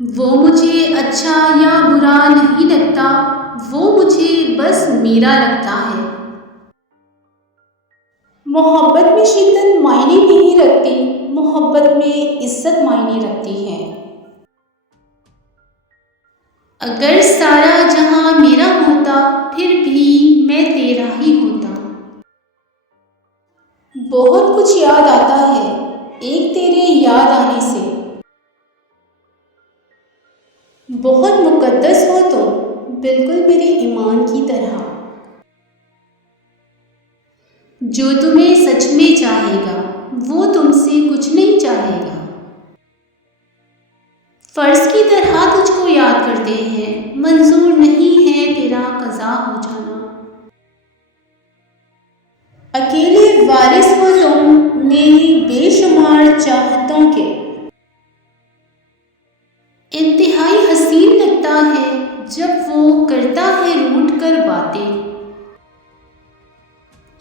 वो मुझे अच्छा या बुरा नहीं लगता, वो मुझे बस मेरा लगता है। मोहब्बत में शिद्दत मायने नहीं रखती, मोहब्बत में इज्जत मायने रखती है। अगर सारा जहां मेरा होता, फिर भी मैं तेरा ही होता। बहुत कुछ याद आता है एक तेरे याद आने से। बहुत मुकद्दस हो तो, बिल्कुल मेरे ईमान की तरह। जो तुम्हें सच में चाहेगा, वो तुमसे कुछ नहीं चाहेगा। फर्ज की तरह तुझको याद करते हैं, मंजूर नहीं है तेरा कज़ा हो जाना। अकेले वारिस हो तुम मेरी बेशुमार चाहतों के। इंतहाई हसीन लगता है जब वो करता है रूठ कर बातें।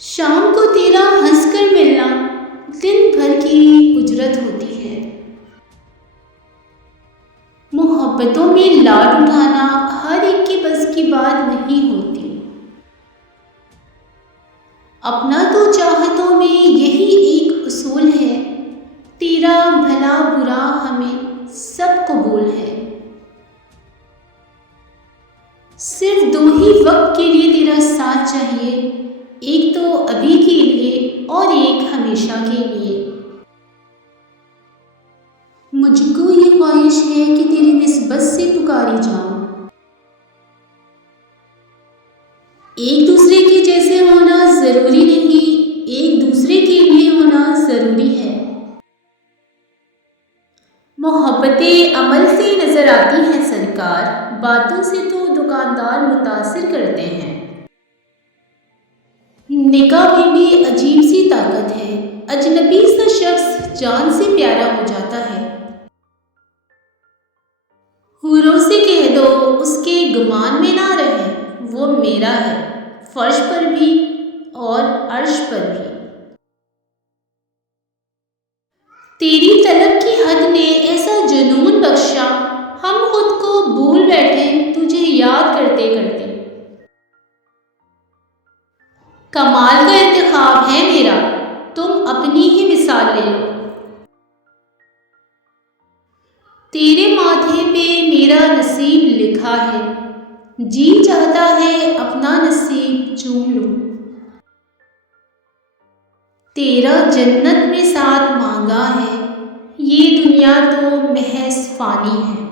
शाम को तेरा हंसकर मिलना दिन भर की उजरत होती है। मोहब्बतों में लाड उठाना हर एक के बस की बात नहीं होती। अपना तो चाहतों में यही एक उसूल है, तेरा भला बुरा हमें सब कबूल है। सिर्फ दो ही वक्त के लिए तेरा साथ चाहिए, एक तो अभी के लिए और एक हमेशा के लिए। मुझको ये ख्वाहिश है कि तेरी निस्बत से पुकारी जाऊं। एक दूसरे के जैसे होना जरूरी नहीं, एक दूसरे के लिए होना जरूरी है। मोहब्बतें अमल से नजर आती हैं सरकार, बातों से तो दुकानदार मुतासिर करते हैं। निकाह में भी अजीब सी ताकत है, अजनबी सा शख्स जान से प्यारा हो जाता है। हूरों से कह दो उसके गुमान में ना रहे, वो मेरा है, फर्श पर भी और अर्श पर भी। तेरी तलब की हद ने ऐसा जुनून बख्शा, हम खुद को भूल बैठे तुझे याद करते करते। कमाल का इंतखाब है मेरा, तुम अपनी ही मिसाल ले लो। तेरे माथे पे मेरा नसीब लिखा है, जी चाहता है अपना नसीब चूम लूं। तेरा जन्नत में साथ मांगा है, ये दुनिया तो महज फानी है।